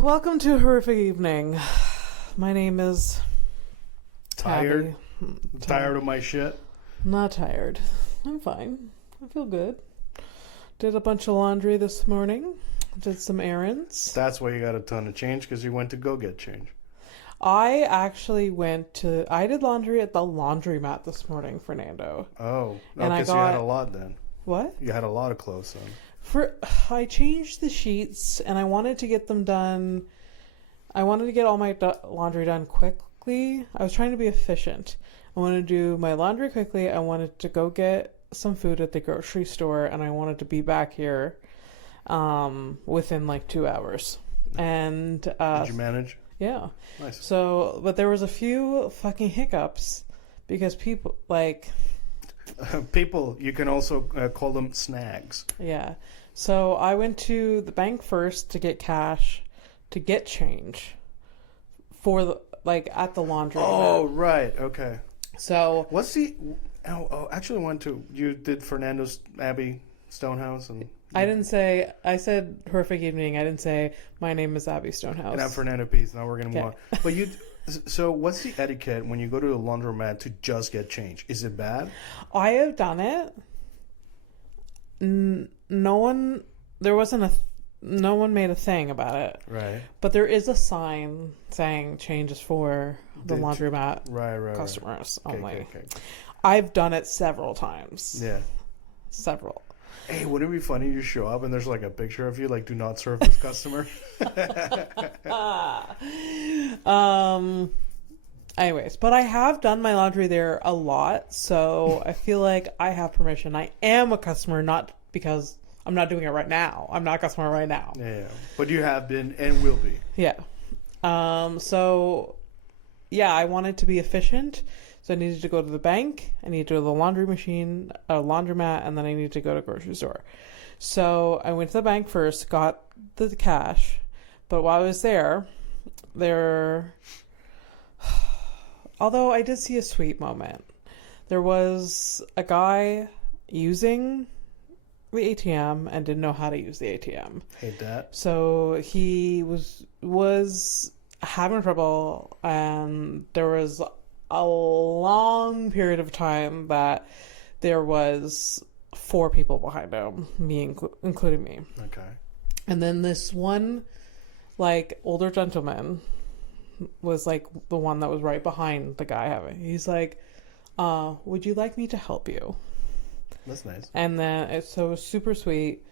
welcome to a horrific evening. My name is Tired? Abby. Tired of my shit? Not tired. I'm fine. I feel good. Did a bunch of laundry this morning. Did some errands. That's why you got a ton of change, because you went to go get change. I actually I did laundry at the laundromat this morning, Fernando. Oh. And because you had a lot then. What? You had a lot of clothes on. I changed the sheets and I wanted to get them done. I wanted to get all my laundry done quickly. I was trying to be efficient. I wanted to do my laundry quickly. I wanted to go get some food at the grocery store and I wanted to be back here within like 2 hours. And did you manage? Yeah. Nice. So, but there was a few fucking hiccups because people People, you can also call them snags. Yeah. So I went to the bank first to get cash, to get change for at the laundry. Oh, right. Okay. So what's actually went to, you did Fernando's Abby Stonehouse and... I said horrific evening. I didn't say my name is Abby Stonehouse. And I'm Fernando Peace. Now we're going to move on. But so what's the etiquette when you go to a laundromat to just get change? Is it bad? I have done it. No one made a thing about it. Right. But there is a sign saying change is for the laundromat customers only. Okay. I've done it several times. Yeah. Several. Hey, wouldn't it be funny you show up and there's like a picture of you like, do not serve this customer? Anyways, but I have done my laundry there a lot, so I feel like I have permission. I am a customer, not because I'm not doing it right now. I'm not a customer right now. Yeah, but you have been and will be. Yeah. So, yeah, I wanted to be efficient. So I needed to go to the bank, I needed to go to the laundry machine, laundromat, and then I needed to go to the grocery store. So I went to the bank first, got the cash, but while I was there, although I did see a sweet moment, there was a guy using the ATM and didn't know how to use the ATM. Hate that. So he was having trouble, and there was a long period of time that there was 4 people behind him, including me. Okay. And then this one, older gentleman was, the one that was right behind the guy He's like, would you like me to help you? That's nice. And then, it was super sweet.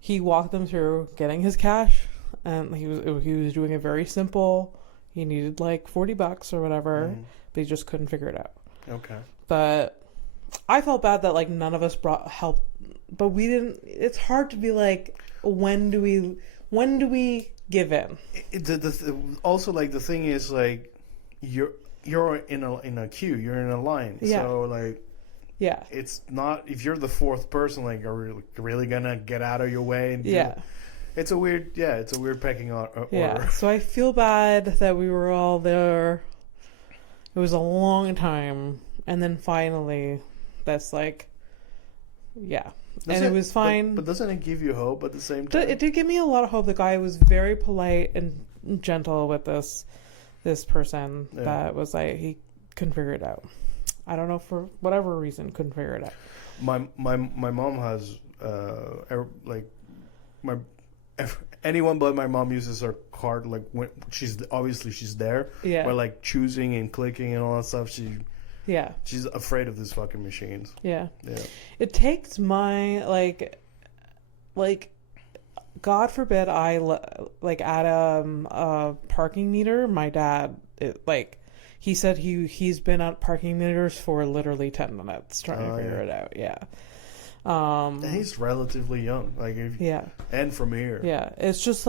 He walked them through getting his cash, and he was doing it very simple. He needed, $40 or whatever. But he just couldn't figure it out. Okay. But I felt bad that none of us brought help, but we didn't. It's hard to be when do we give in? Also, the thing is, you're in a queue, you're in a line. Yeah. So yeah, it's not, if you're the 4th person, are you really gonna get out of your way? And it's a weird pecking order. Yeah. So I feel bad that we were all there. It was a long time, and then finally, that's it was fine. But doesn't it give you hope at the same time? It did give me a lot of hope. The guy was very polite and gentle with this person that was he couldn't figure it out. I don't know, for whatever reason, couldn't figure it out. My mom has anyone but my mom uses her card when she's there. Yeah. But choosing and clicking and all that stuff, she's afraid of these fucking machines. Yeah. Yeah. It takes my God forbid I at a parking meter. My dad he said he's been at parking meters for literally 10 minutes trying to figure it out. Yeah. And he's relatively young, and from here. Yeah, it's just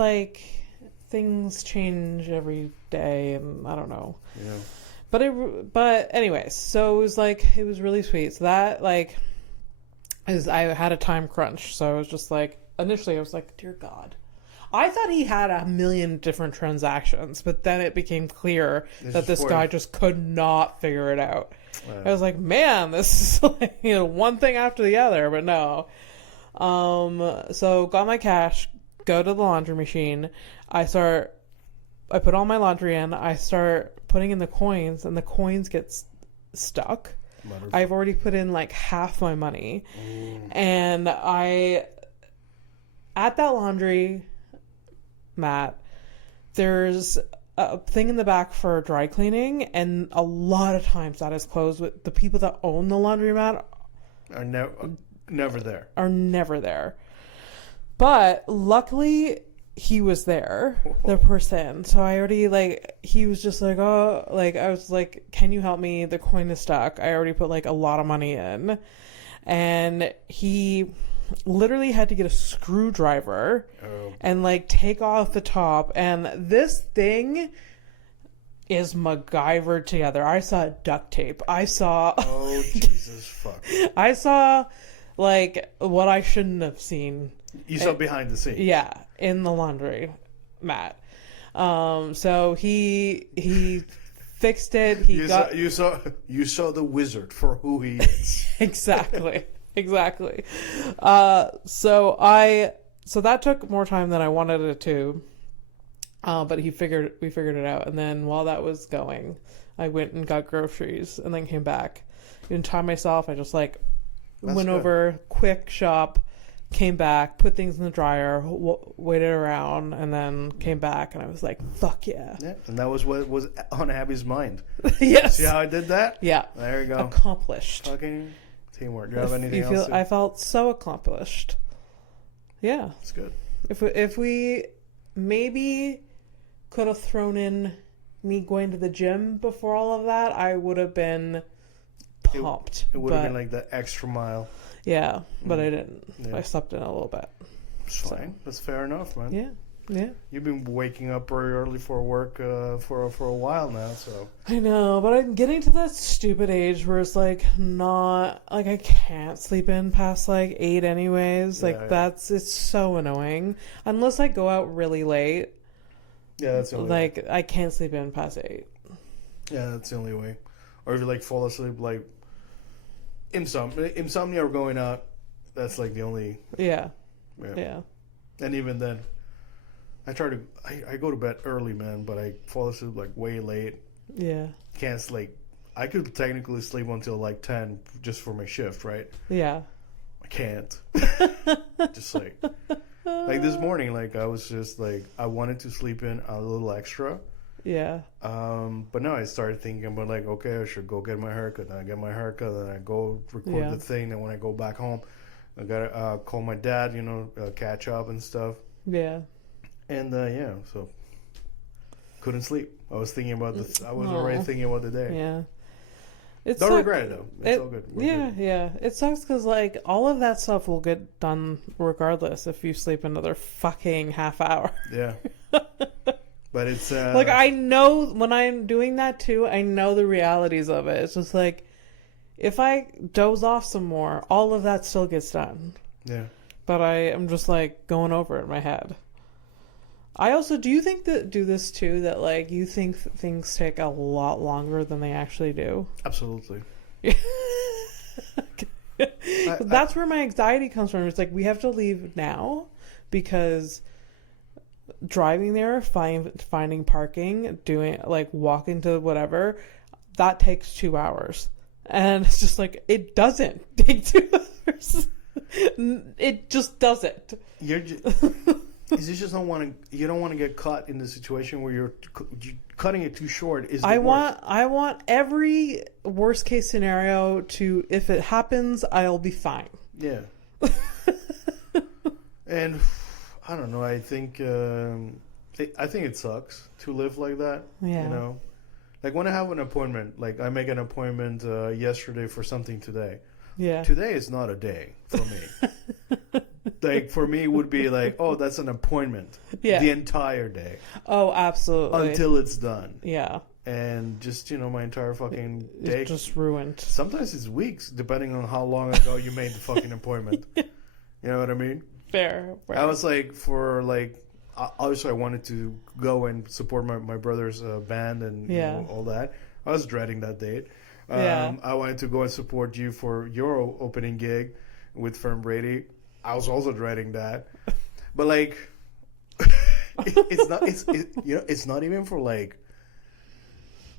things change every day, and I don't know. Yeah. But anyways, so it was really sweet. So that I had a time crunch, so I was just initially I was dear God, I thought he had a million different transactions, but then it became clear that this guy just could not figure it out. I was like, man, this is one thing after the other, but no. So got my cash, go to the laundry machine. I start I put all my laundry in. I start putting in the coins, and the coins get stuck. I've already put in like half my money. And at that laundry mat, there's a thing in the back for dry cleaning, and a lot of times that is closed. With the people that own the laundromat are never there. But luckily he was there, the person. So I already, like, he was just like, oh, like, I was like, can you help me? The coin is stuck. I already put like a lot of money in. And he literally had to get a screwdriver and like take off the top. And this thing is MacGyvered together. I saw duct tape. I saw oh Jesus fuck. I saw like what I shouldn't have seen. You saw behind the scenes. Yeah, in the laundry mat. So he fixed it. You saw the wizard for who he is. Exactly. So that took more time than I wanted it to. But we figured it out. And then while that was going, I went and got groceries and then came back. Didn't time myself. I just like went over, quick shop, came back, put things in the dryer, waited around, and then came back. And I was like, fuck yeah. Yeah, and that was what was on Abby's mind. Yes. See how I did that? Yeah. There you go. Accomplished. Fucking teamwork. Do you have anything else? I felt so accomplished. Yeah. That's good. If we maybe could have thrown in me going to the gym before all of that, I would have been pumped. It would have been like the extra mile. Yeah, but I didn't. Yeah. I slept in a little bit. It's fine. That's fair enough, man. Yeah. You've been waking up very early for work for a while now, so. I know, but I'm getting to that stupid age where it's like not like I can't sleep in past like 8 anyways. Like it's so annoying unless I go out really late. Yeah, that's the only like way. I can't sleep in past 8. Yeah, that's the only way. Or if you like fall asleep, like insomnia or going out, that's like the only. Yeah. And even then, I go to bed early, man, but I fall asleep like way late. Yeah. Can't sleep. I could technically sleep until like 10 just for my shift, right? Yeah. I can't. Just like this morning, like I was just like I wanted to sleep in a little extra. Yeah. But now I started thinking about like, okay, I should go get my haircut. Then I get my haircut, then I go record the thing. Then when I go back home, I gotta call my dad, catch up and stuff. Yeah. And so couldn't sleep. I was thinking about I was already thinking about the day. Yeah. Don't regret it though. It's all good. We're good. Yeah. It sucks because like all of that stuff will get done regardless if you sleep another fucking half hour. Yeah. But it's like I know when I'm doing that too, I know the realities of it. It's just like if I doze off some more, all of that still gets done. Yeah. But I am just like going over it in my head. I also do you think that do this too that like you think things take a lot longer than they actually do? Absolutely. That's where my anxiety comes from. It's like we have to leave now because driving there, finding parking, doing like walking to whatever, that takes 2 hours. And it's just like it doesn't take 2 hours. It just doesn't. You just don't want to. You don't want to get caught in the situation where you're cutting it too short. I want every worst case scenario to. If it happens, I'll be fine. Yeah. And I don't know. I think it sucks to live like that. Yeah. Like when I have an appointment, like I make an appointment yesterday for something today. Yeah. Today is not a day for me. Like for me, it would be like, oh, that's an appointment. Yeah. The entire day. Oh, absolutely. Until it's done. Yeah. And just my entire fucking day. It's just ruined. Sometimes it's weeks, depending on how long ago you made the fucking appointment. You know what I mean? Fair. I was like, obviously I wanted to go and support my brother's band and all that. I was dreading that date. I wanted to go and support you for your opening gig with Fern Brady. I was also dreading that. But like, it's not. It's not even for like.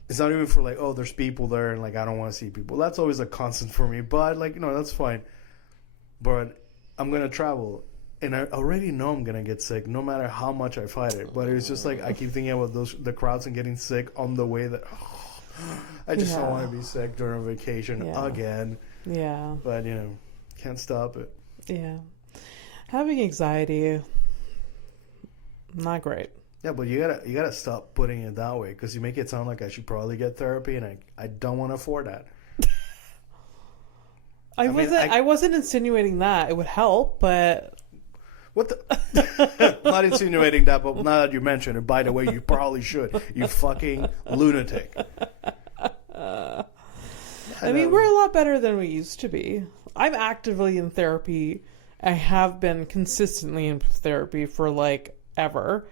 It's not even for like, oh, there's people there and like I don't want to see people. That's always a constant for me. But like, that's fine. But I'm gonna travel, and I already know I'm gonna get sick, no matter how much I fight it. But it's just like I keep thinking about the crowds and getting sick on the way. That I just don't want to be sick during vacation again. Yeah. But can't stop it. Yeah. Having anxiety, not great. Yeah, but you gotta stop putting it that way because you make it sound like I should probably get therapy, and I don't want to afford that. I wasn't insinuating that it would help, but what the? Not insinuating that, but now that you mention it, by the way, you probably should. You fucking lunatic. I mean, we're a lot better than we used to be. I'm actively in therapy. I have been consistently in therapy for like ever.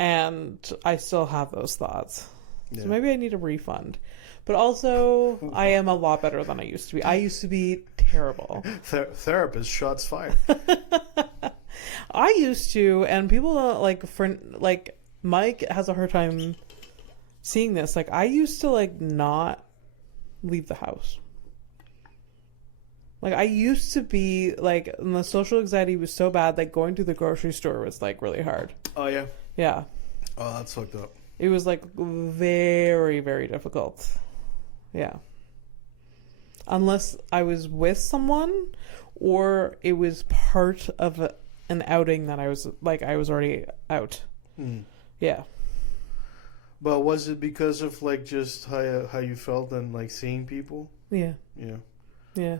And I still have those thoughts. Yeah. So maybe I need a refund. But also, I am a lot better than I used to be. I used to be terrible. Therapist, shots fired. I used to, and people like Mike has a hard time seeing this. Like, I used to like not leave the house. Like, I used to be like, and the social anxiety was so bad that going to the grocery store was like really hard. Oh yeah. Yeah. Oh, that's fucked up. It was like very, very difficult. Yeah. Unless I was with someone or it was part of an outing that I was already out. Yeah. But was it because of like just how you felt and like seeing people? Yeah. Yeah. Yeah.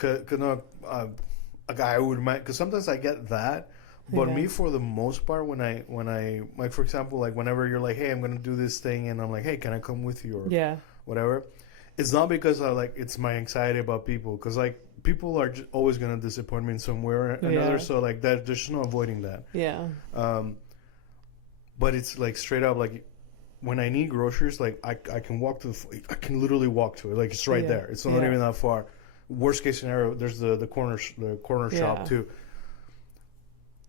I would imagine, because sometimes I get that. But me, for the most part, when I like, for example, like whenever you're like, hey, I'm gonna do this thing, and I'm like, hey, can I come with you or whatever, it's not because it's my anxiety about people, because like people are always gonna disappoint me in some way or another, so like that there's just no avoiding that. Yeah. But it's like straight up like when I need groceries, like I can walk to I can literally walk to it, like it's right there. It's not even that far. Worst case scenario, there's the corner shop too.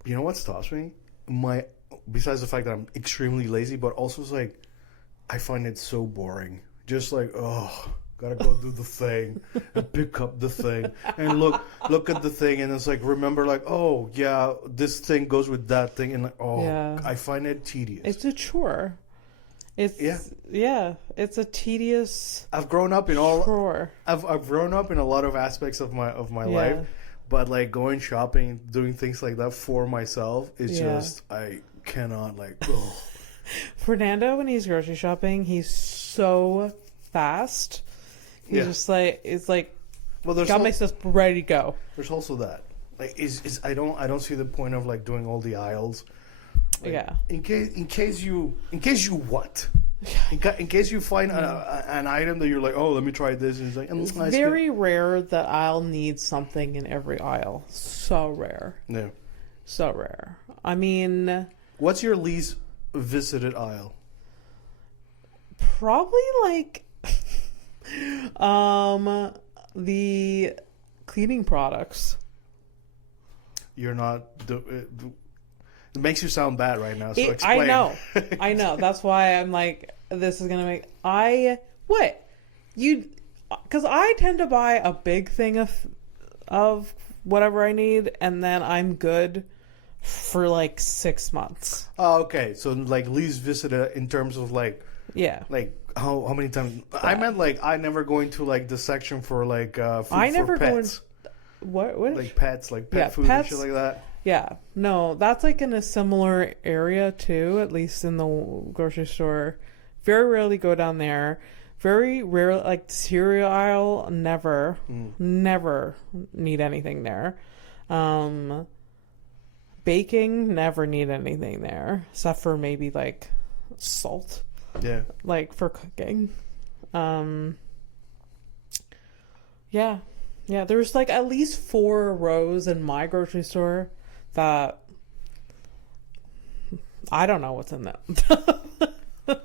You know what stops me? Besides the fact that I'm extremely lazy, but also it's like I find it so boring. Just like, gotta go do the thing and pick up the thing and look at the thing, and it's like, remember, like, oh yeah, this thing goes with that thing, and like, I find it tedious. It's a chore. It's it's a tedious. I've grown up in all chore. I've grown up in a lot of aspects of my life. But like going shopping, doing things like that for myself, it's just I cannot like. Fernando, when he's grocery shopping, he's so fast. He's just like, it's like, well, there's got my stuff ready to go. There's also that, like, I don't see the point of like doing all the aisles. Like, in case you what. In case you find an item that you're like, oh, let me try this, and it's like, it's very rare that I'll need something in every aisle. So rare. Yeah. So rare. I mean, what's your least visited aisle? Probably like the cleaning products. You're not. It makes you sound bad right now, so explain. I know. That's why I'm like, this is going to make... Because I tend to buy a big thing of whatever I need, and then I'm good for like 6 months. Oh, okay. So like least visited in terms of like... Yeah. Like how many times... I meant like I never go into like the section for like food for pets. What? Like pets, like pet food and shit like that. Yeah, no, that's like in a similar area too, at least in the grocery store. Very rarely go down there. Very rare, like cereal aisle, never need anything there. Baking, never need anything there, except for maybe like salt. Yeah. Like for cooking. Yeah, there's like at least 4 rows in my grocery store that I don't know what's in them. You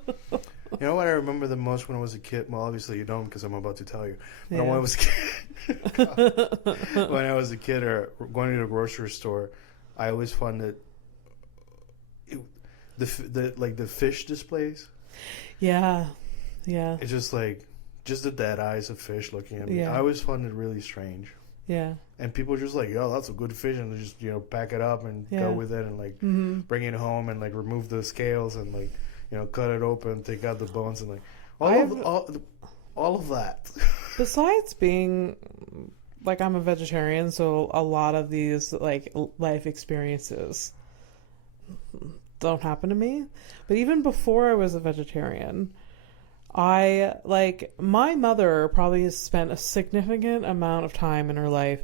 know what I remember the most when I was a kid? Well, obviously you don't, because I'm about to tell you. But when I was when I was a kid or going to the grocery store, I always found it the fish displays. Yeah. It's just like just the dead eyes of fish looking at me. Yeah. I always found it really strange. Yeah. And people are just like, "Oh, that's a good fish," and they just pack it up and go with it and like bring it home and like remove the scales and like cut it open, take out the bones and like all of that. Besides being like I'm a vegetarian, so a lot of these like life experiences don't happen to me. But even before I was a vegetarian, my mother probably has spent a significant amount of time in her life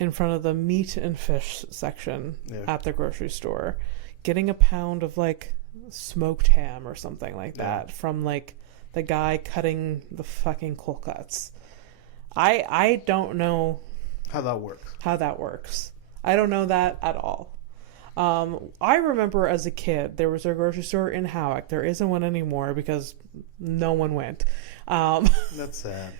in front of the meat and fish section at the grocery store, getting a pound of like smoked ham or something like that from like the guy cutting the fucking cold cuts. I don't know how that works. I don't know that at all. I remember as a kid, there was a grocery store in Howick. There isn't one anymore because no one went. That's sad.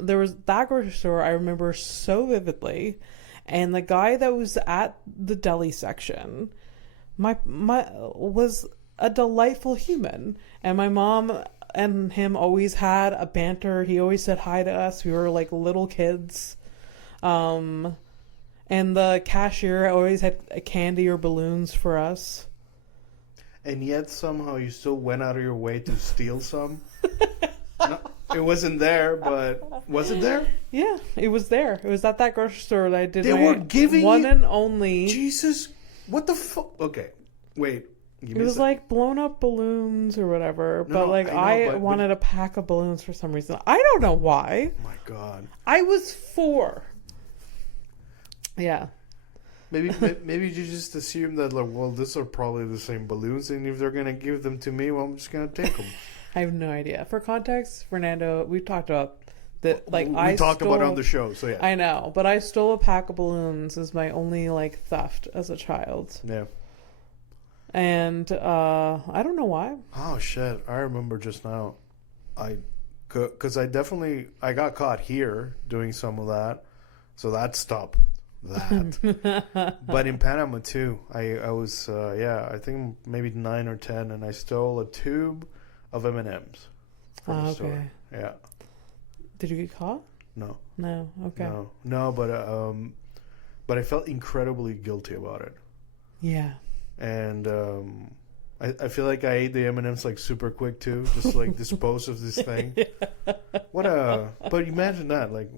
There was that grocery store I remember so vividly, and the guy that was at the deli section, my was a delightful human, and my mom and him always had a banter. He always said hi to us. We were like little kids. And the cashier always had a candy or balloons for us. And yet somehow you still went out of your way to steal some. No, it wasn't there, but was it there? Yeah, it was there. It was at that grocery store that I did. They were giving one and only. Jesus, what the fuck? Okay, wait. It was like blown up balloons or whatever. No, but I wanted a pack of balloons for some reason. I don't know why. Oh my God. I was 4. Yeah. Maybe you just assume that like, well, these are probably the same balloons, and if they're gonna give them to me, well, I'm just gonna take them. I have no idea. For context, Fernando, we've talked about that. Like we talked about it on the show, so yeah. I know, but I stole a pack of balloons as my only like theft as a child. Yeah. And I don't know why. Oh shit! I remember just now, because I got caught here doing some of that, so that stopped that. But in Panama too, I was I think maybe 9 or 10, and I stole a tube of M&Ms from the store. Yeah. Did you get caught? No. No. Okay. No, but I felt incredibly guilty about it. Yeah. And I feel like I ate the M&Ms like super quick too, just like dispose of this thing. But imagine that, like,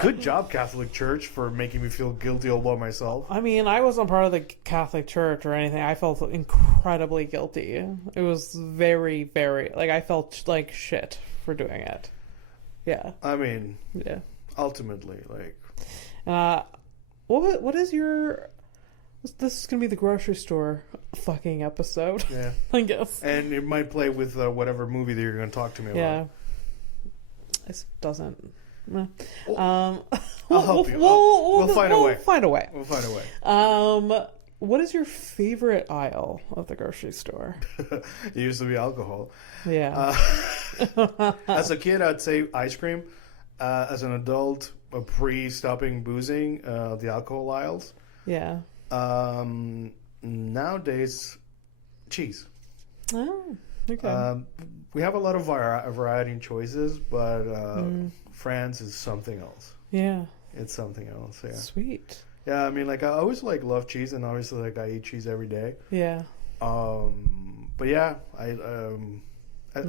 good job Catholic Church for making me feel guilty all by myself. I mean, I wasn't part of the Catholic Church or anything. I felt incredibly guilty. It was very, very, like, I felt like shit for doing it. Yeah. I mean, yeah. Ultimately, like, what is your? This is going to be the grocery store fucking episode. Yeah. I guess. And it might play with whatever movie that you're going to talk to me about. Yeah. It doesn't. I'll help you. We'll find a way. We'll find a way. What is your favorite aisle of the grocery store? It used to be alcohol. Yeah. As a kid, I'd say ice cream. As an adult, pre-stopping boozing, the alcohol aisles. Yeah. Nowadays, cheese. Oh, okay. We have a lot of variety in choices, but France is something else. Yeah. It's something else, yeah. Sweet. Yeah, I mean, like, I always, like, love cheese, and obviously, like, I eat cheese every day. Yeah. But, yeah, I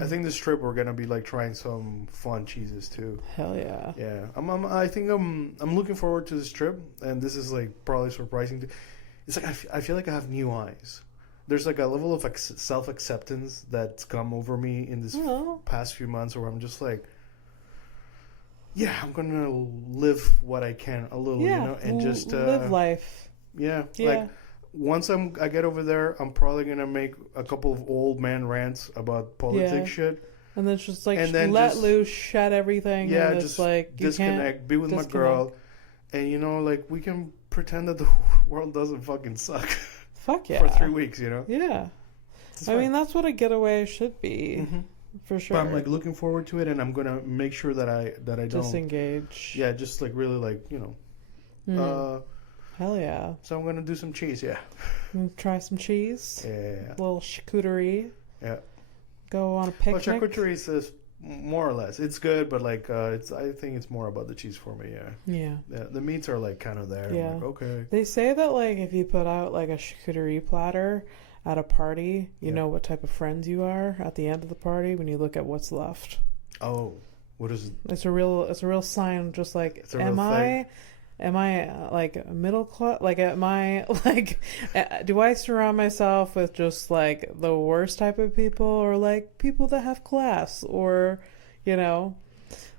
think this trip we're going to be, like, trying some fun cheeses, too. Hell yeah. Yeah. I think I'm looking forward to this trip, and this is, like, probably surprising. It's like, I feel like I have new eyes. There's, like, a level of self-acceptance that's come over me in this past few months where I'm just, like, yeah, I'm going to live what I can a little, and just... live life. Yeah. Like, once I get over there, I'm probably going to make a couple of old man rants about politics shit. And then just, like, let loose, shed everything. Yeah, and just, like, disconnect, be with my girl. And, like, we can pretend that the world doesn't fucking suck. Fuck yeah. For 3 weeks, Yeah. I mean, that's what a getaway should be. Mm-hmm. For sure. But I'm, like, looking forward to it, and I'm going to make sure that I don't... Disengage. Yeah, just, like, really, like, Hell Hell yeah. So I'm gonna do some cheese. Yeah. Try some cheese. Yeah. A little charcuterie. Yeah. Go on a picnic. Well, charcuterie is more or less. It's good, but like it's. I think it's more about the cheese for me. Yeah. Yeah. Yeah. The meats are like kind of there. Yeah. I'm like, okay. They say that like if you put out like a charcuterie platter at a party, you know what type of friends you are at the end of the party when you look at what's left. Oh, what is it? It's a real sign. Just like, am I like middle class? Like, am I like, do I surround myself with just like the worst type of people, or like people that have class, or, you know,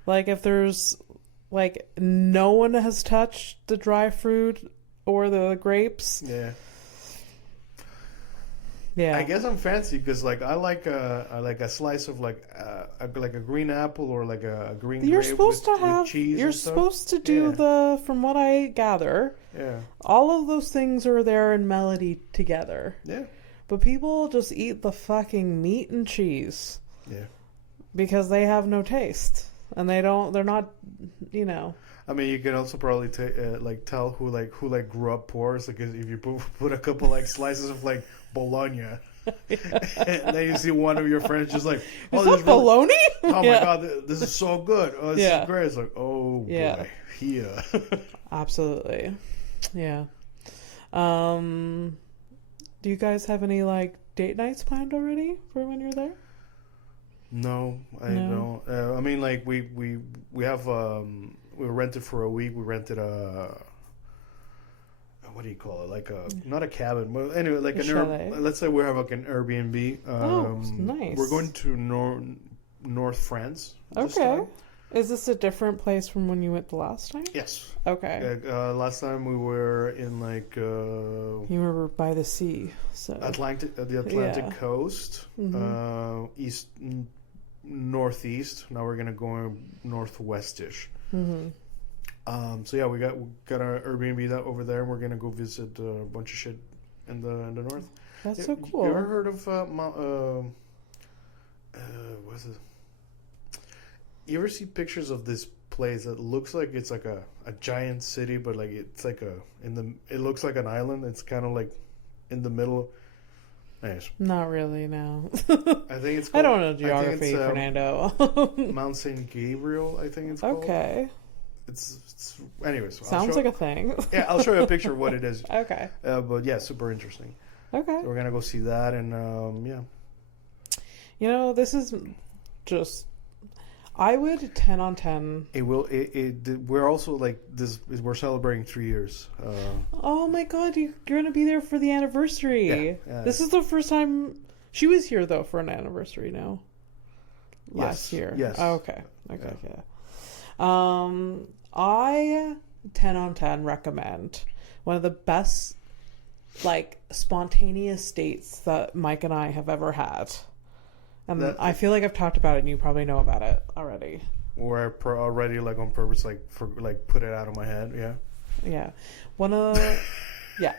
like if there's like no one has touched the dry fruit or the grapes. Yeah. Yeah. I guess I'm fancy because like I like a slice of like a green apple or like a green You're grape supposed with, to have. with cheese. You're and stuff. supposed to do the. From what I gather, all of those things are there in melody together. Yeah. But people just eat the fucking meat and cheese. Yeah. Because they have no taste, and they don't. They're not. You know. I mean, you can also probably tell who grew up poor. It's like if you put a couple like slices of like bologna, and then you see one of your friends just like, oh, is that bologna? Oh my god, this is so good. Oh, this is great. It's like, oh boy, yeah. Absolutely, yeah. Do you guys have any like date nights planned already for when you're there? No, I don't. I mean, like we have we rented for a week. We rented a what do you call it? Like not a cabin, but anyway, like let's say we have like an Airbnb. Nice. We're going to North France. Okay. Is this a different place from when you went the last time? Yes. Okay. Last time we were in like you were by the sea, so the Atlantic coast, east northeast. Now we're gonna go northwestish. So yeah, we got our Airbnb that over there, and we're gonna go visit a bunch of shit in the north. That's so cool. You ever heard of what's it? You ever see pictures of this place that looks like it's like a giant city, but like it's like it looks like an island. It's kind of like in the middle. Anyways. Not really, no. I think it's called, I don't know geography, Fernando. Mount St. Gabriel, I think it's called. Okay. It's anyways. Sounds like a thing. Yeah, I'll show you a picture of what it is. Okay. But yeah, super interesting. Okay. So we're gonna go see that, and yeah. You know, this is just. I would 10 on 10. It will. We're also like this. We're celebrating 3 years. Oh my god, you're gonna be there for the anniversary. Yeah, this is the first time she was here though for an anniversary. No. Last year. Yes. Oh, okay. Okay. Yeah. I 10 on 10 recommend one of the best like spontaneous dates that Mike and I have ever had. And I feel like I've talked about it and you probably know about it already. Or already like on purpose, like for like put it out of my head. Yeah. Yeah. One of the, yeah.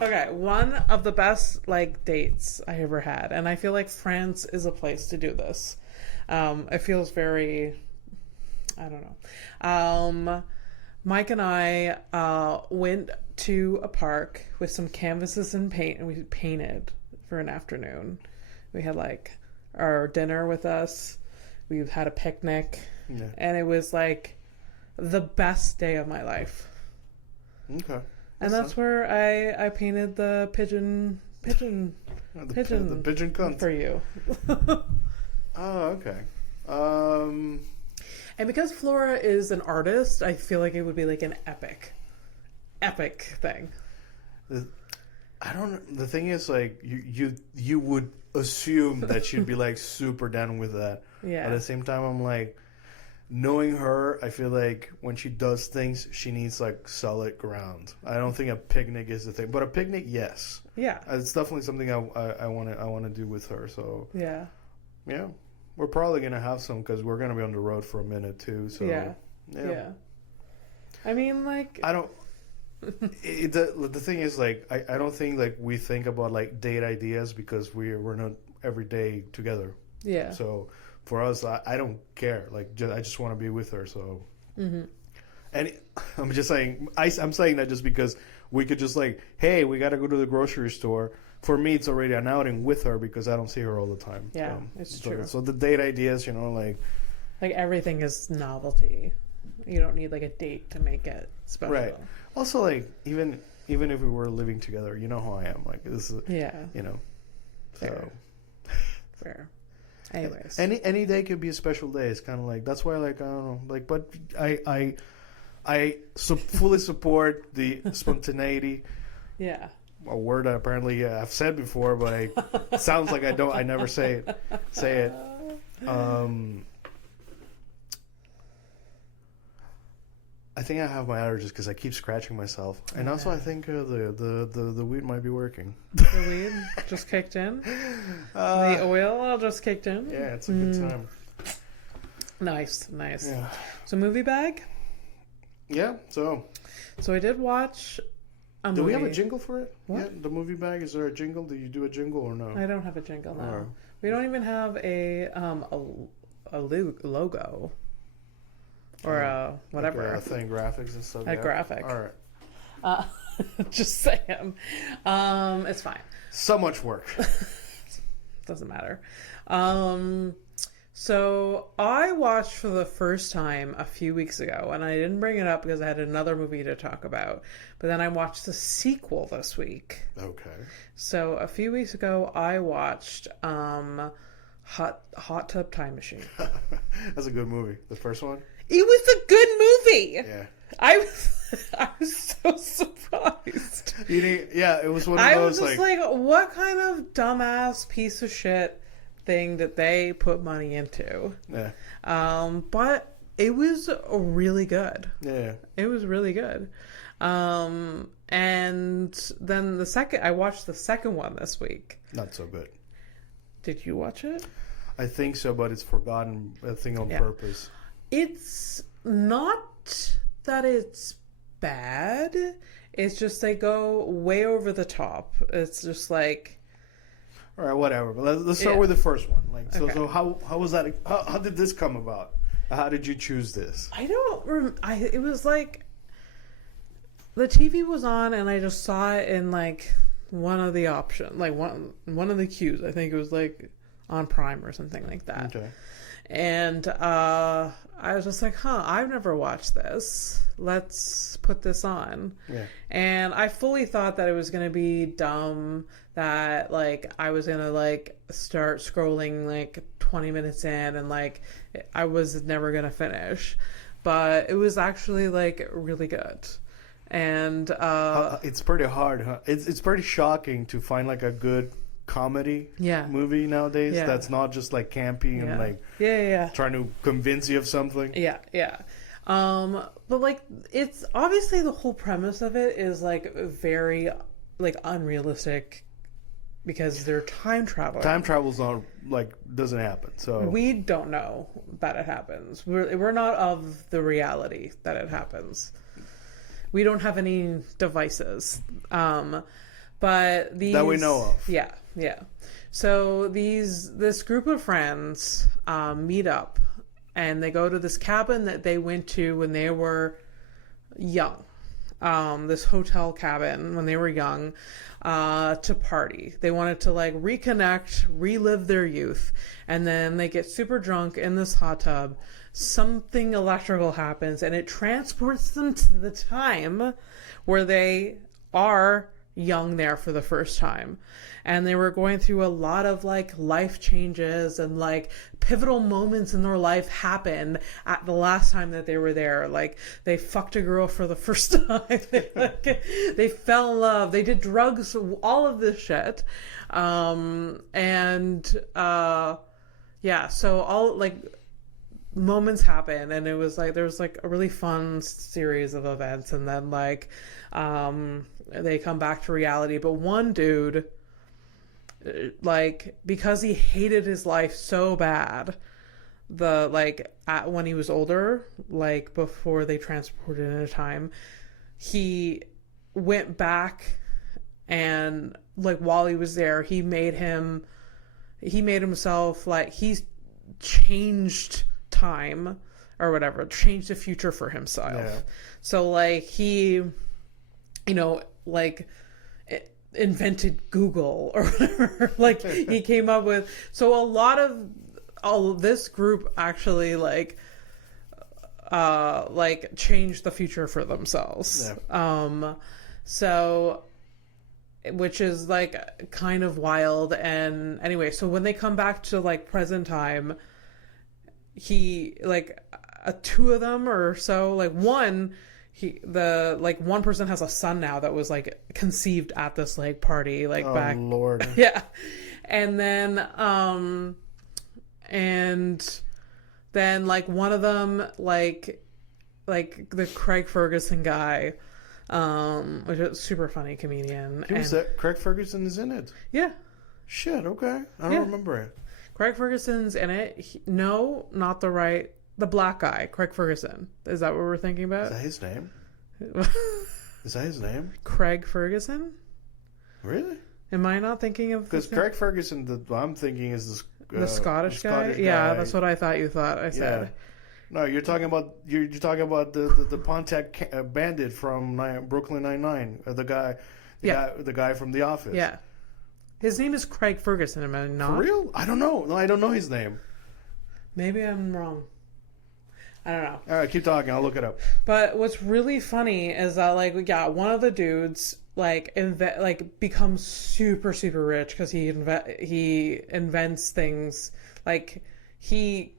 Okay, one of the best like dates I ever had, and I feel like France is a place to do this. It feels very, I don't know. Mike and I went to a park with some canvases and paint, and we painted for an afternoon. We had like our dinner with us. We had a picnic, and it was like the best day of my life. Okay. And that's where I painted the pigeon the pigeon cunt for you. Oh, okay. And because Flora is an artist, I feel like it would be like an epic thing. I don't know. The thing is, like, you would assume that she'd be like super down with that. Yeah. At the same time, I'm like, knowing her, I feel like when she does things, she needs like solid ground. I don't think a picnic is the thing, but a picnic, yes. Yeah. It's definitely something I want to do with her. So yeah. We're probably gonna have some because we're gonna be on the road for a minute too. So yeah. I mean, like, I don't. The thing is, like, I don't think like we think about like date ideas because we're not every day together. Yeah. So for us, I don't care. Like, I just want to be with her. So, and I'm just saying, I'm saying that just because we could just like, hey, we got to go to the grocery store. For me, it's already an outing with her because I don't see her all the time. Yeah, it's true. So the date ideas, like everything is novelty. You don't need like a date to make it special. Right. Also, like even if we were living together, you know how I am. Like this is Fair. So Fair. Anyways, any day could be a special day. It's kind of like that's why like I don't know like but I fully support the spontaneity. Yeah. A word I apparently I've said before, but it sounds like I never say it. I think I have my allergies because I keep scratching myself, and also I think the weed might be working. The weed just kicked in. The oil just kicked in. Yeah, it's a good time. Nice. Yeah. So movie bag. Yeah. So I did watch. Do we have a jingle for it? What? Yeah, the movie bag. Is there a jingle? Do you do a jingle or no? I don't have a jingle now. Right. We don't even have a logo or whatever. Like a thing, graphics and stuff. A graphic. All right. Just saying. It's fine. So much work. Doesn't matter. So I watched for the first time a few weeks ago, and I didn't bring it up because I had another movie to talk about. But then I watched the sequel this week. Okay. So a few weeks ago, I watched Hot Tub Time Machine. That's a good movie. The first one. It was a good movie. Yeah. I was so surprised. It was one of those. I was just like, what kind of dumbass piece of shit thing that they put money into? Yeah. But it was really good. Yeah. It was really good. And then I watched the second one this week. Not so good. Did you watch it? I think so, but it's forgotten. I think on purpose. It's not that it's bad. It's just they go way over the top. It's just like, all right, whatever. But let's start with the first one. Like, so, Okay. so how was that? How did this come about? How did you choose this? I don't. It was like the TV was on, and I just saw it in like one of the options, like one of the queues. I think it was like on Prime or something like that. Okay. And I was just like, I've never watched this. Let's put this on. Yeah. And I fully thought that it was going to be dumb, that like I was going to like start scrolling like 20 minutes in and like I was never going to finish. But it was actually like really good. And it's pretty hard, huh? It's pretty shocking to find like a good comedy movie nowadays that's not just like campy and like trying to convince you of something. But like it's obviously the whole premise of it is like very like unrealistic because they're time traveling. Time travel's not like doesn't happen. So we don't know that it happens. We're not of the reality that it happens. We don't have any devices. But these that we know of. Yeah. So this group of friends meet up and they go to this cabin that they went to when they were young. This hotel cabin when they were young to party. They wanted to like reconnect, relive their youth, and then they get super drunk in this hot tub. Something electrical happens and it transports them to the time where they are young there for the first time. And they were going through a lot of like life changes and like pivotal moments in their life happened at the last time that they were there. Like they fucked a girl for the first time. They fell in love. They did drugs, all of this shit. So all like moments happen and it was like there was like a really fun series of events and then like they come back to reality. But one dude, like, because he hated his life so bad, when he was older, like before they transported in a time, he went back and like while he was there, he made himself like changed time or whatever, changed the future for himself. Yeah. So like he, like invented Google or whatever. Like he came up with, so a lot of all of this group actually like changed the future for themselves. Yeah. So which is like kind of wild. And anyway, so when they come back to like present time, he like two of them or so, like one one person has a son now that was like conceived at this like party like back. Lord. Yeah. And then like one of them like the Craig Ferguson guy, which is a super funny comedian. Who's that? Craig Ferguson is in it. Yeah. Shit, okay. I don't remember it. Craig Ferguson's in it. No, not the black guy, Craig Ferguson. Is that what we're thinking about? Is that his name? Is that his name? Craig Ferguson? Really? Am I not thinking of? Because Craig Ferguson, what I'm thinking is this. The Scottish guy? Yeah, that's what I thought you thought I said. Yeah. No, you're talking about the Pontiac bandit from Brooklyn Nine-Nine. The guy from The Office. Yeah. His name is Craig Ferguson, am I not? For real? I don't know. No, I don't know his name. Maybe I'm wrong. I don't know. All right, keep talking. I'll look it up. But what's really funny is that, like, one of the dudes, like, becomes super, super rich because he invents things. Like, he,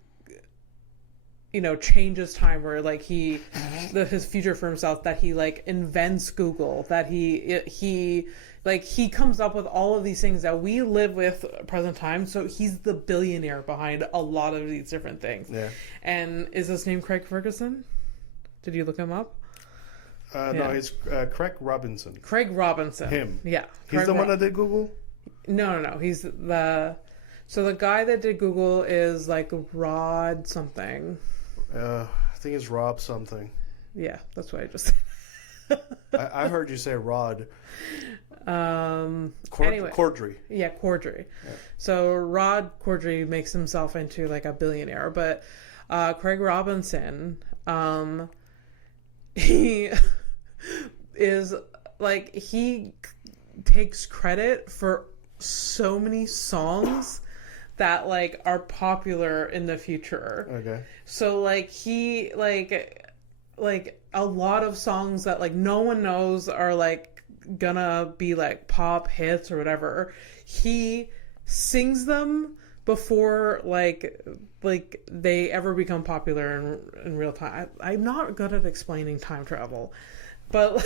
changes time where, like, his future for himself, that he, like, invents Google, that he comes up with all of these things that we live with present time. So he's the billionaire behind a lot of these different things. Yeah. And is his name Craig Ferguson? Did you look him up? No, it's Craig Robinson. Craig Robinson. Him. Yeah. He's the one that did Google? No. He's the guy that did Google is like Rod something. I think it's Rob something. Yeah, that's what I just said. I heard you say Rod. Anyway. Cordry. Yeah, Cordry. Yeah. So Rod Cordry makes himself into like a billionaire, but Craig Robinson, he is like, he takes credit for so many songs that like are popular in the future. Okay. So like he like a lot of songs that like no one knows are like gonna be like pop hits or whatever, he sings them before like they ever become popular in real time. I'm not good at explaining time travel, but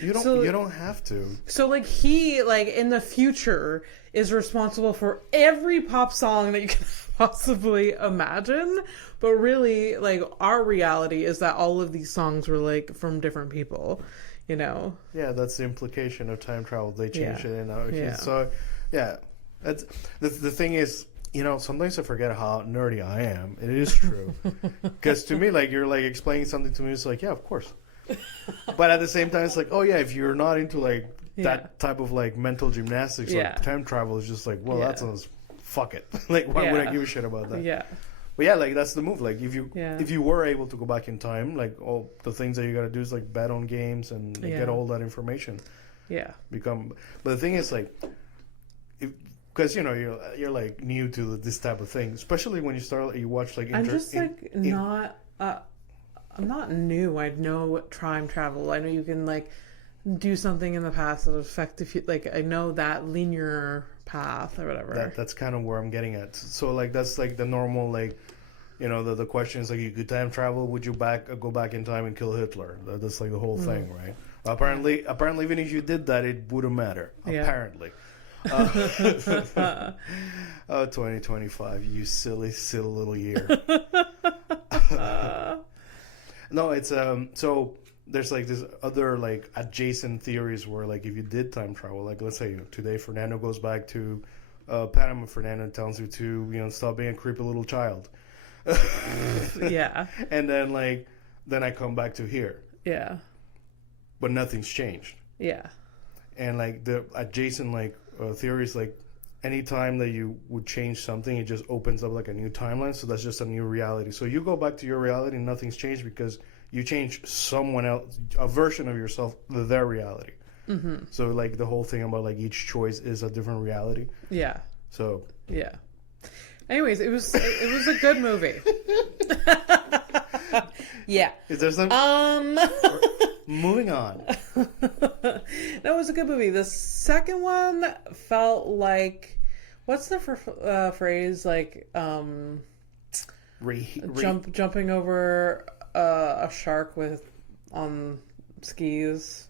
you don't have to. So like he like in the future is responsible for every pop song that you can possibly imagine, but really like our reality is that all of these songs were like from different people. Yeah, that's the implication of time travel. They change it in our So, yeah, that's the thing is, sometimes I forget how nerdy I am. It is true, because to me, like, you're like explaining something to me, it's like, yeah, of course. But at the same time, it's like, oh yeah, if you're not into like that type of like mental gymnastics, like time travel is just like, well, that sounds fuck it. Like, why would I give a shit about that? Yeah. But yeah, like that's the move. Like if you were able to go back in time, like all the things that you got to do is like bet on games and get all that information. Yeah. But the thing is like, because you're like new to this type of thing, especially when you watch like. I'm just like not. I'm not new. I know time travel. I know you can like do something in the past that affect the future. Like I know that linear path or whatever. That's kind of where I'm getting at. So like that's like the normal like, the question is like, you could time travel, would you go back in time and kill Hitler? That's like the whole thing, right? Apparently even if you did that, it wouldn't matter. Yeah. Apparently. 2025, you silly little year. No, it's so there's like this other like adjacent theories where like if you did time travel, like let's say today Fernando goes back to Panama, Fernando tells you to stop being a creepy little child. Yeah. And then I come back to here. Yeah. But nothing's changed. Yeah. And like the adjacent like theories, like anytime that you would change something, it just opens up like a new timeline. So that's just a new reality. So you go back to your reality and nothing's changed because you change someone else, a version of yourself, their reality. Mm-hmm. So like the whole thing about like each choice is a different reality. Yeah. So. Yeah. Anyways, it was a good movie. Yeah. Is there some? Moving on. That was a good movie. The second one felt like, what's the phrase, like jumping over a shark on skis.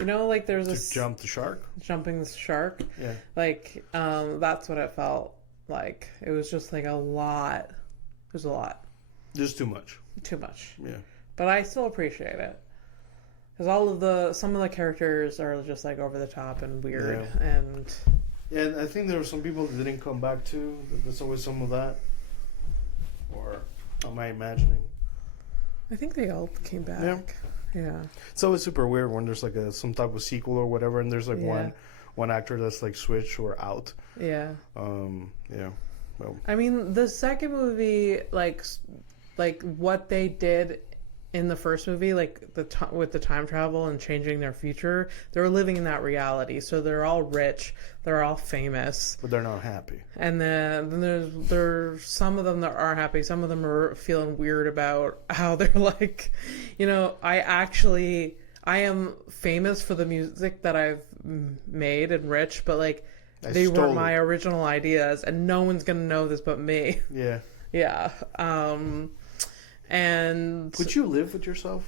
You know, like there's to jump the shark. Jumping the shark. Yeah. Like that's what it felt like. It was just like a lot. It was a lot. Just too much. Too much. Yeah. But I still appreciate it. Because some of the characters are just like over the top and weird. Yeah. And I think there were some people that didn't come back too. There's always some of that. Or am I imagining? I think they all came back. Yeah. It's always super weird when there's like some type of sequel or whatever, and there's like one actor that's like switched or out. Yeah. Yeah. Well. I mean, the second movie, like what they did in the first movie, like with the time travel and changing their future, they're living in that reality. So they're all rich, they're all famous, but they're not happy. And then there's some of them that are happy. Some of them are feeling weird about how they're like, you know, I am famous for the music that I've made and rich, but like they were my original ideas, and no one's gonna know this but me. Yeah. Yeah. And could you live with yourself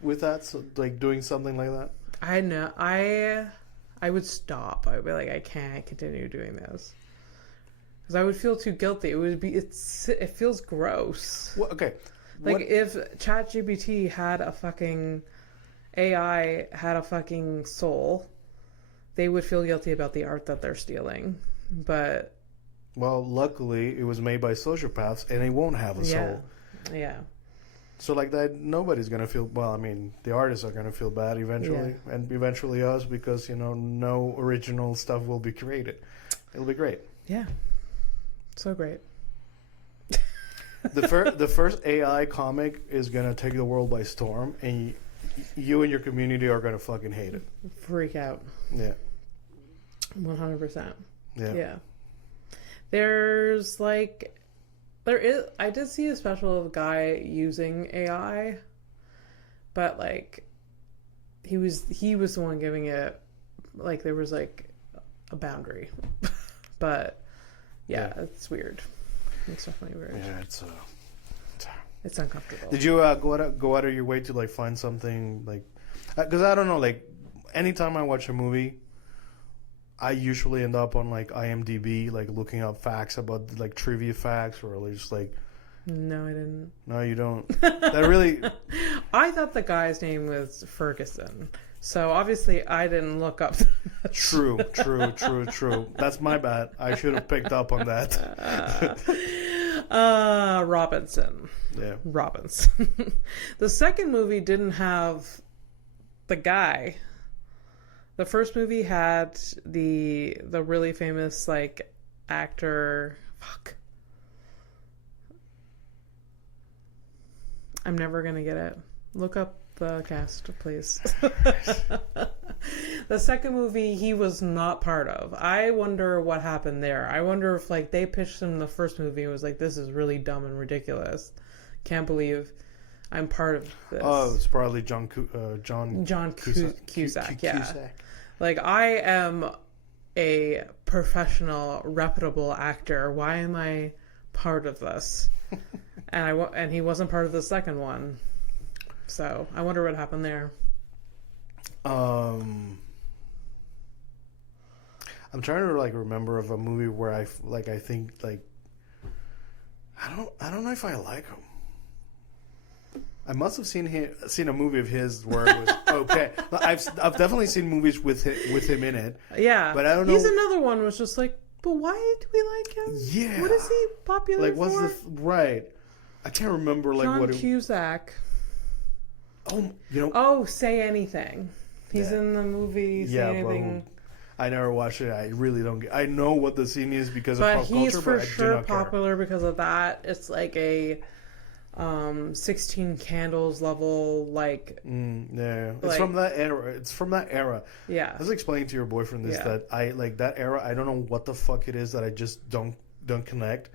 with that? So, like doing something like that? I know. I would stop. I would be like, I can't continue doing this because I would feel too guilty. It feels gross. Well, okay. Like if ChatGPT had a fucking AI had a fucking soul, they would feel guilty about the art that they're stealing. But well, luckily it was made by sociopaths and it won't have a soul. Yeah. So like that, nobody's gonna feel. Well, I mean, the artists are gonna feel bad eventually, and eventually us, because no original stuff will be created. It'll be great. Yeah, so great. The first AI comic is gonna take the world by storm, and you and your community are gonna fucking hate it. Freak out. Yeah. 100%. Yeah. There's like. I did see a special of a guy using AI, but like he was the one giving it, like there was like a boundary, but yeah, it's weird. It's definitely weird. Yeah, it's uncomfortable. Did you go out of your way to like find something like, because I don't know, like anytime I watch a movie, I usually end up on like IMDb, like looking up facts about like trivia facts, or just like. No, I didn't. No, you don't. That really. I thought the guy's name was Ferguson, so obviously I didn't look up. True. That's my bad. I should have picked up on that. Robinson. Yeah. Robinson. The second movie didn't have the guy. The first movie had the really famous like actor. Fuck. I'm never gonna get it. Look up the cast, please. The second movie he was not part of. I wonder what happened there. I wonder if like they pitched him the first movie and was like, this is really dumb and ridiculous. Can't believe I'm part of this. Oh, it's probably John Cusack. Yeah. Like, I am a professional, reputable actor. Why am I part of this? And he wasn't part of the second one. So I wonder what happened there. I'm trying to like remember of a movie where I think like I don't know if I like him. I must have seen a movie of his where it was okay. I've definitely seen movies with him in it. Yeah, but I don't know. He's another one was just like, but why do we like him? Yeah, what is he popular like? What's for? right? I can't remember like John Cusack. Oh, Oh, Say Anything. He's in the movie. Say Anything. I never watched it. I really don't get. I know what the scene is because of But pop he's culture, for but I do sure not care. popular because of that. It's like a 16 Candles level, like... Yeah. It's like- from that era. It's from that era. Yeah. I was explaining to your boyfriend this, Yeah. that I like that era. I don't know what the fuck it is that I just don't connect.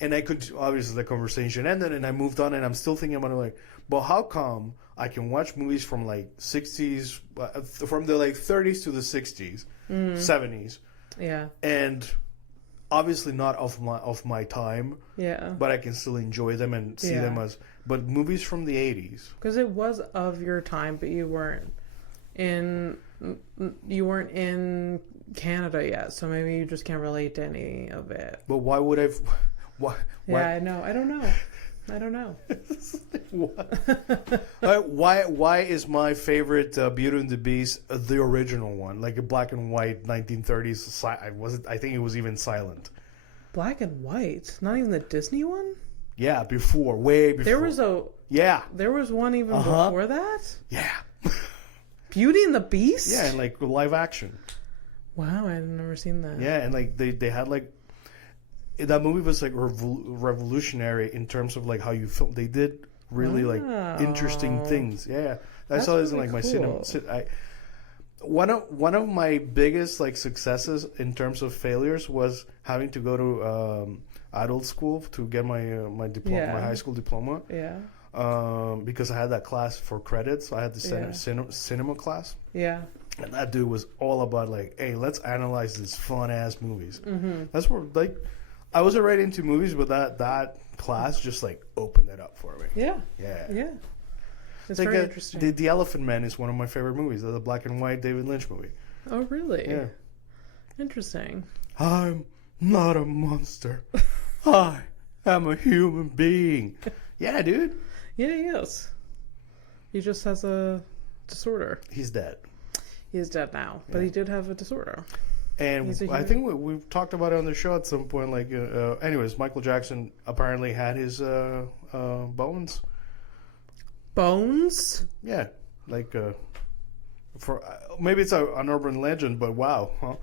And I could, obviously the conversation ended and I moved on, and I'm still thinking about it, like, but how come I can watch movies from like 60s, from the like 30s to the 60s, 70s, Yeah. and obviously not of my time, Yeah. but I can still enjoy them and see them as, but movies from the 80s. Because it was of your time, but you weren't in Canada yet, so maybe you just can't relate to any of it. But why would I? Why? Yeah, I know. I don't know. Why is my favorite Beauty and the Beast the original one, like a black and white 1930s? I think it was even silent. Black and white, not even the Disney one. Yeah, way before. There was one even before that. Yeah. Beauty and the Beast. Yeah, and like live action. Wow, I've never seen that. Yeah, and like they had like that movie was like revolutionary in terms of like how you film. They did really like interesting things. Yeah, I saw this in like my cinema. One of my biggest like successes in terms of failures was having to go to adult school to get my diploma, my high school diploma. Yeah. Because I had that class for credits. I had the cinema class. Yeah. And that dude was all about like, hey, let's analyze these fun ass movies. Mm-hmm. That's where like I was already into movies, but that class just like opened it up for me. Yeah. Yeah. Yeah. It's like very interesting. The Elephant Man is one of my favorite movies. The black and white David Lynch movie. Oh, really? Yeah. Interesting. I'm not a monster. I am a human being. Yeah, dude. Yeah, he is. He just has a disorder. He's dead. He is dead now, but he did have a disorder. And I think we've talked about it on the show at some point. Like, anyways, Michael Jackson apparently had his bones. Bones? Yeah, like for maybe it's an urban legend, but wow, huh?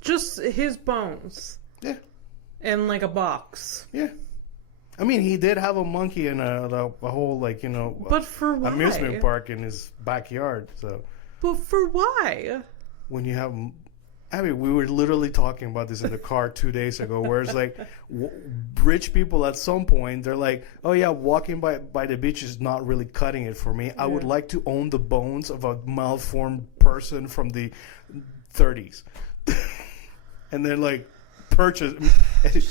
Just his bones. Yeah. In like a box. Yeah. I mean, he did have a monkey in a whole like but for why? amusement park in his backyard. So. But for why? When you have, I mean, we were literally talking about this in the car 2 days ago, where it's like rich people at some point, they're like, oh yeah, walking by the beach is not really cutting it for me. I would like to own the bones of a malformed person from the 30s. And then like purchase.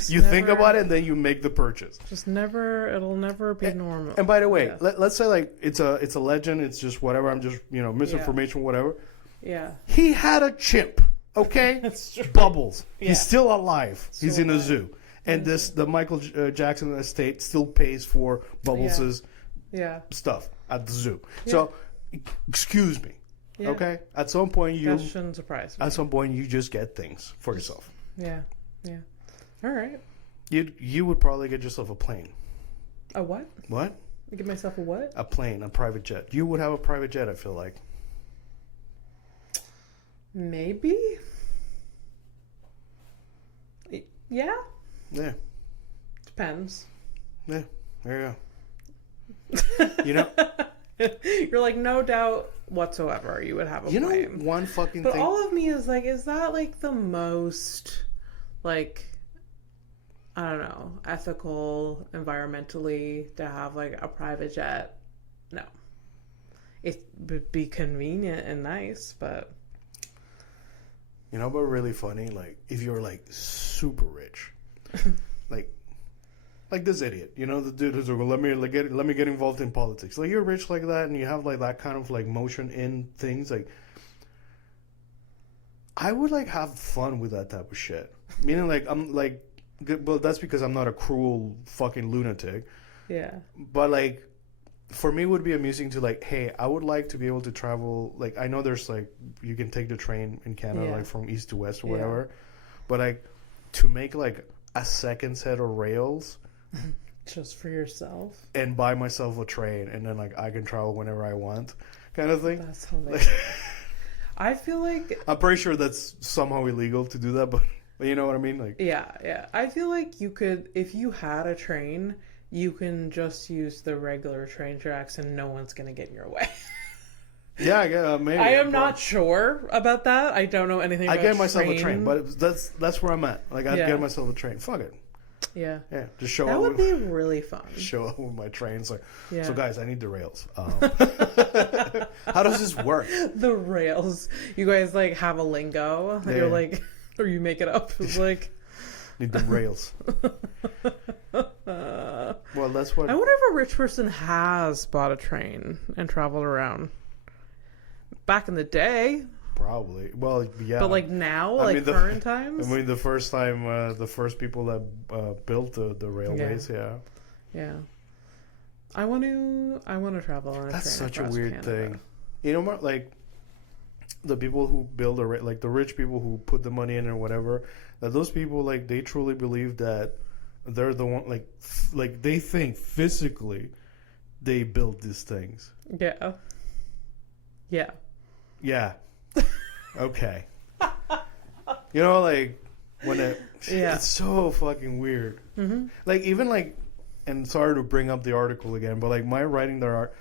You think about it and then you make the purchase. It'll never be normal. And by the way, let's say like it's a legend, it's just whatever, I'm just, misinformation, whatever. Yeah. He had a chimp, okay? That's true. Bubbles. Yeah. He's still alive. He's in a zoo. And the Michael Jackson estate still pays for Bubbles' stuff at the zoo. Yeah. So, excuse me, okay? At some point that shouldn't surprise me. At some point you just get things for yourself. Yeah. Yeah. All right. You would probably get yourself a plane. A what? What? Get myself a what? A plane, a private jet. You would have a private jet, I feel like. Maybe. Yeah. Yeah. Depends. Yeah. There you go. You know. You're like, no doubt whatsoever you would have a plane. You know one fucking thing. But all of me is like, is that like the most, like, I don't know, ethical, environmentally to have like a private jet? No. It would be convenient and nice, but. You know, but really funny, like, if you're like super rich, like this idiot, you know, the dude who's like, let me get involved in politics. Like, you're rich like that, and you have like that kind of like motion in things. Like, I would like have fun with that type of shit. Meaning, like, I'm like, well, that's because I'm not a cruel fucking lunatic. Yeah. But like, for me, it would be amusing to like, hey, I would like to be able to travel. Like, I know there's like, you can take the train in Canada, like from east to west or whatever. But like, to make like a second set of rails. Just for yourself? And buy myself a train, and then like I can travel whenever I want, kind of thing. That's hilarious. I feel like I'm pretty sure that's somehow illegal to do that, but you know what I mean? Like, yeah. I feel like you could, if you had a train, you can just use the regular train tracks and no one's gonna get in your way. Yeah, maybe. I am not sure about that. I don't know anything about I get myself train. a train, but that's where I'm at. Like, I'd get myself a train. Fuck it. Yeah. Yeah, just show that up. would be really fun. Show up with my trains. Like, yeah. So guys, I need the rails. How does this work? The rails. You guys like have a lingo. Yeah. You're like, or you make it up. It's like, need the rails. Well, that's what. I wonder if a rich person has bought a train and traveled around. Back in the day. Probably. Well, yeah. But like now, like current times? I mean, the first time, the first people that built the railways, Yeah. I want to travel on a That's train. such a weird Canada. thing. You know, like, the people who build like the rich people who put the money in or whatever, that those people, like, they truly believe that they're the one, like they think physically they built these things. Yeah. Yeah. Yeah. Okay. You know, like, when it's so fucking weird. Mm-hmm. Like, even like, and sorry to bring up the article again, but like my writing there are,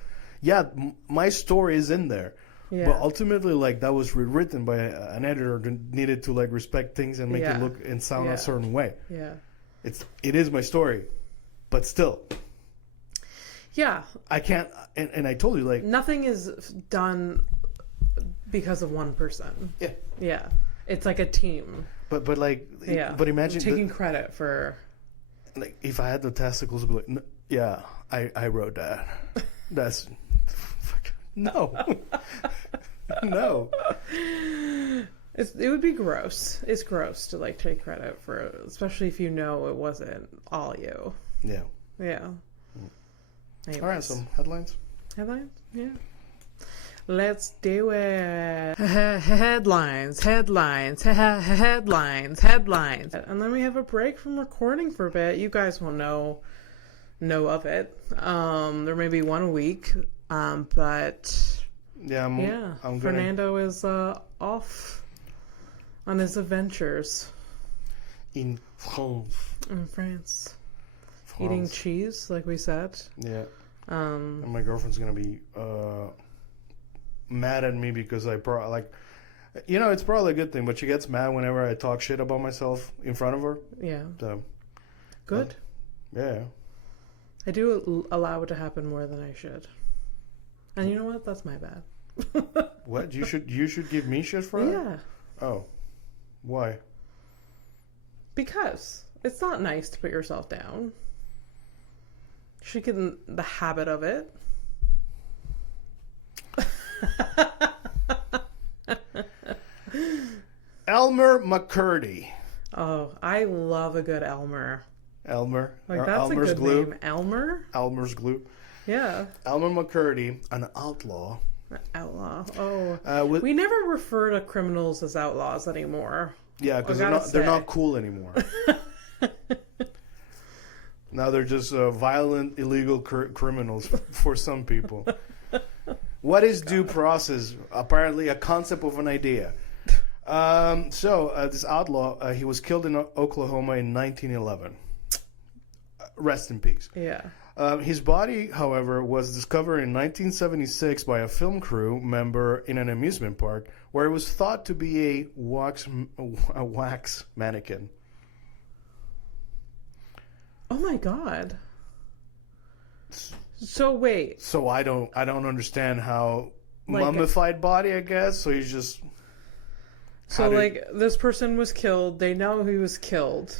my story is in there. Yeah. But ultimately, like, that was rewritten by an editor that needed to like respect things and make it look and sound a certain way. Yeah. It is my story, but still. Yeah. I can't, and I told you, like, nothing is done because of one person. Yeah. Yeah. It's like a team. But like, but imagine taking credit for, like, if I had the testicles, I'd be like, yeah, I wrote that. That's no. No. It would be gross. It's gross to like take credit for, especially if you know it wasn't all you. Yeah. Yeah. Anyways. All right, some headlines. Headlines? Yeah. Let's do it. Headlines. And then we have a break from recording for a bit. You guys will know of it. There may be 1 week, but I'm Fernando is off on his adventures in France. Eating cheese, like we said. Yeah. And my girlfriend's gonna be mad at me because I it's probably a good thing, but she gets mad whenever I talk shit about myself in front of her. Yeah. So, good. Yeah. I do allow it to happen more than I should. And you know what? That's my bad. What? You should give me shit for that? Yeah. Oh. Why? Because it's not nice to put yourself down. She get in the habit of it. Elmer McCurdy. Oh, I love a good Elmer. Elmer. Like, that's Elmer's a good glue. Name. Elmer? Elmer's glue. Yeah. Elmer McCurdy, an outlaw. Outlaw. Oh. We never refer to criminals as outlaws anymore. Yeah, because they're not cool anymore. Now they're just violent, illegal criminals for some people. What is due process? Apparently a concept of an idea. This outlaw, he was killed in Oklahoma in 1911. Rest in peace. Yeah. His body, however, was discovered in 1976 by a film crew member in an amusement park where it was thought to be a wax mannequin. Oh my God. So wait. So I don't understand how mummified body, I guess. So he's just. So this person was killed. They know he was killed.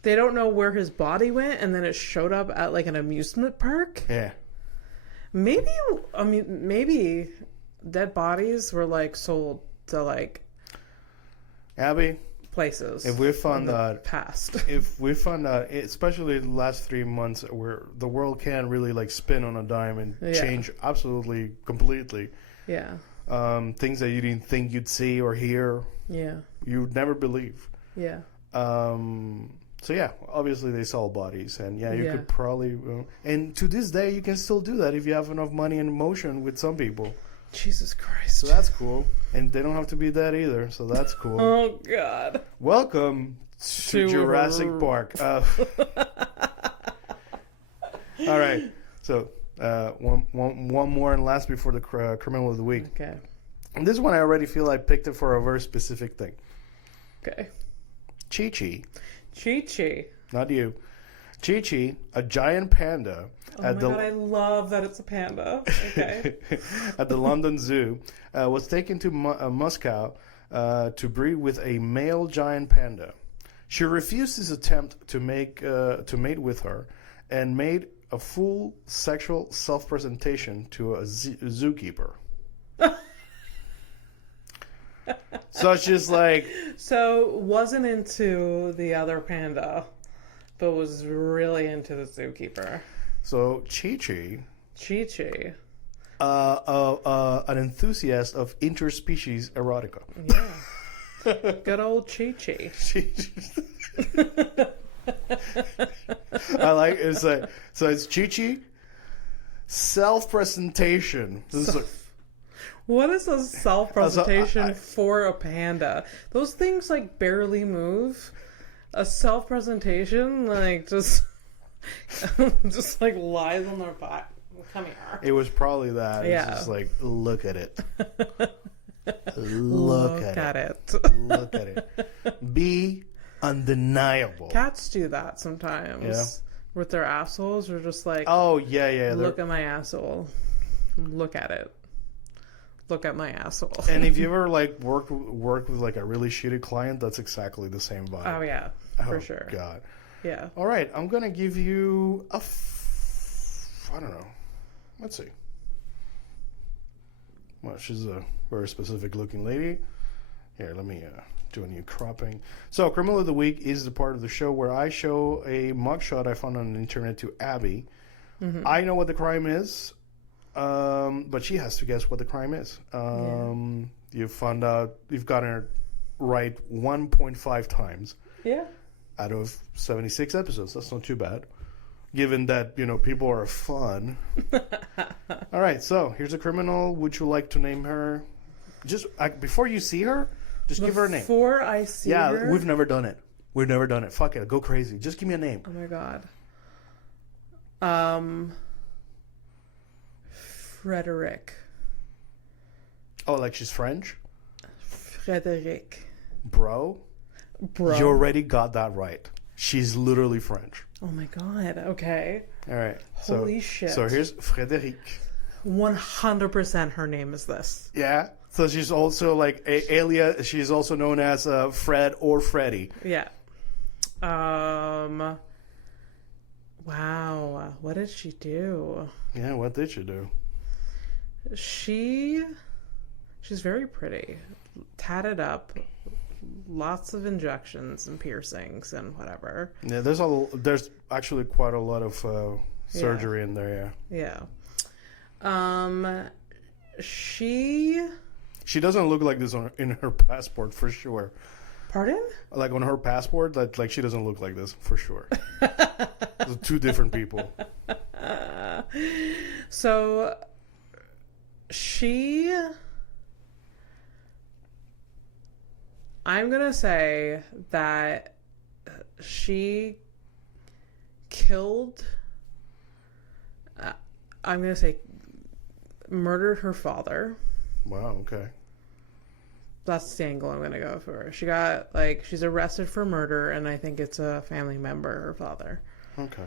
They don't know where his body went, and then it showed up at like an amusement park. Yeah. Maybe dead bodies were like sold to like. Abby. Places. If we found out past. If we found out, especially the last 3 months, where the world can really like spin on a dime and change absolutely completely. Yeah. Things that you didn't think you'd see or hear. Yeah. You'd never believe. Yeah. So yeah, obviously they sell bodies, and you could probably, and to this day you can still do that if you have enough money and emotion with some people. Jesus Christ. So that's cool. And they don't have to be dead either, so that's cool. Oh, God. Welcome to Jurassic Park. All right. So one more and last before the criminal of the week. Okay. And this one I already feel I picked it for a very specific thing. Okay. Chi-Chi. Chi-Chi. Not you. Chi-Chi, a giant panda. Oh my God, I love that it's a panda. Okay. At the London Zoo, was taken to Moscow to breed with a male giant panda. She refused his attempt to mate with her, and made a full sexual self-presentation to a zookeeper. So she's like... So, wasn't into the other panda, but was really into the zookeeper. So, Chi-Chi... Chi-Chi. An enthusiast of interspecies erotica. Yeah. Good old Chi-Chi. I like it's like, so it's Chi-Chi self-presentation. This is like, what is a self-presentation for a panda? Those things like barely move. A self-presentation like just like lies on their back. Come here. It was probably that. Yeah. It's just like, look at it. Look at it. Look at it. Be undeniable. Cats do that sometimes. Yeah. With their assholes. They're just like, oh, yeah. Look at my asshole. Look at it. Look at my asshole. And if you ever like work with like a really shitty client, that's exactly the same vibe. Oh, yeah. For sure. God. Yeah. All right. I'm going to give you I don't know. Let's see. Well, she's a very specific looking lady. Here, let me do a new cropping. So, Criminal of the Week is the part of the show where I show a mugshot I found on the internet to Abby. Mm-hmm. I know what the crime is, but she has to guess what the crime is. You've found out, you've gotten it right 1.5 times. Yeah. Out of 76 episodes. That's not too bad. Given that, people are fun. All right, so here's a criminal. Would you like to name her? Just before you see her, just give her a name. Before I see her? Yeah, we've never done it. Fuck it, go crazy. Just give me a name. Oh my God. Frederick. Oh, like she's French? Frederick. Bro. You already got that right. She's literally French. Oh my God. Okay. All right. Holy shit. So here's Frédéric. 100% her name is this. Yeah. So she's also like alias. She's also known as Fred or Freddy. Yeah. Wow. What did she do? Yeah. What did she do? She's very pretty. Tatted up. Lots of injections and piercings and whatever. Yeah, there's actually quite a lot of surgery in there. Yeah. She doesn't look like this in her passport for sure. Pardon? Like on her passport, like she doesn't look like this for sure. Those are two different people. So I'm going to say that she killed, I'm going to say murdered her father. Wow, okay. That's the angle I'm going to go for. She's arrested for murder, and I think it's a family member, her father. Okay.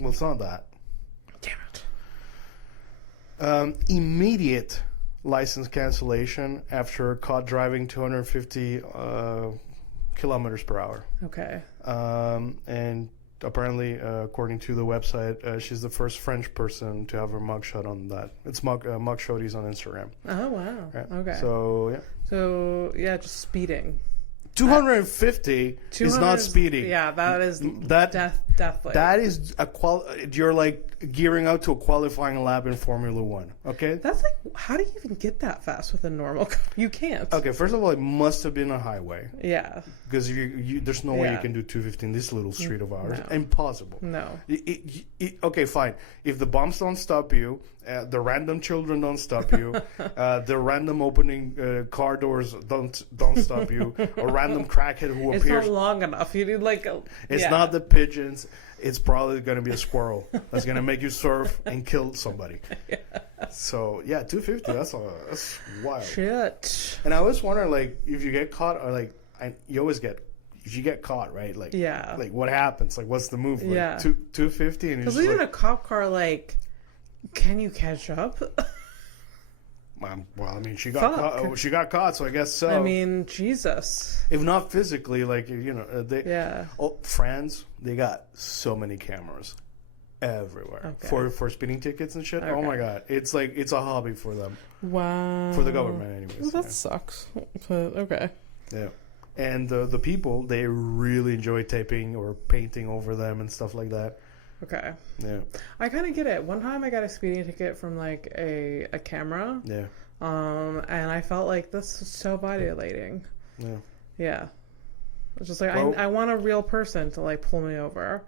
Well, it's not that. Damn it. Immediate license cancellation after caught driving 250 kilometers per hour. Okay. And apparently, according to the website, she's the first French person to have her mugshot on that. It's mugshotties on Instagram. Oh, wow. Right. Okay. So, yeah, just speeding. 250 is not speeding. Yeah, that is that death. Deathly. That is you're like gearing out to a qualifying lap in Formula One. Okay. That's like, how do you even get that fast with a normal car? You can't. Okay, first of all, it must have been a highway. Yeah. Because there's no way you can do 250 in this little street of ours. No. Impossible. No. Okay, fine. If the bombs don't stop you, the random children don't stop you, the random opening car doors don't stop you, a random crackhead who appears. It's not long enough. You need like a. It's not the pigeons. It's probably going to be a squirrel that's going to make you surf and kill somebody. Yeah. So, yeah, 250, that's wild. Shit. And I was wondering, like, if you get caught, or like, you always get, if you get caught, right? Like, yeah. Like, what happens? Like, what's the move? Like, yeah. 250? Because even a cop car, like, can you catch up? Well, I mean, she got caught, so I guess so. I mean, Jesus. If not physically, like, you know, yeah. Oh, France, they got so many cameras everywhere for speeding tickets and shit. Okay. Oh my god, it's like it's a hobby for them. Wow. For the government, anyways. Well, that sucks. But okay. Yeah, and the people, they really enjoy taping or painting over them and stuff like that. Okay. Yeah. I kind of get it. One time I got a speeding ticket from like a camera. Yeah. And I felt like this was so violating. Yeah. Yeah. It's just like I want a real person to like pull me over.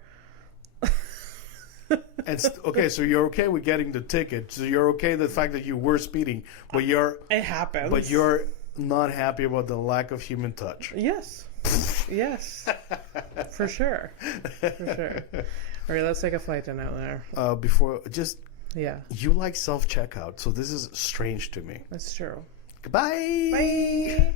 And okay, so you're okay with getting the ticket. So you're okay with the fact that you were speeding, but it happens. But you're not happy about the lack of human touch. Yes. Yes. For sure. For sure. All right, let's take a flight then out there. Before, just... Yeah. You like self-checkout, so this is strange to me. That's true. Goodbye! Bye!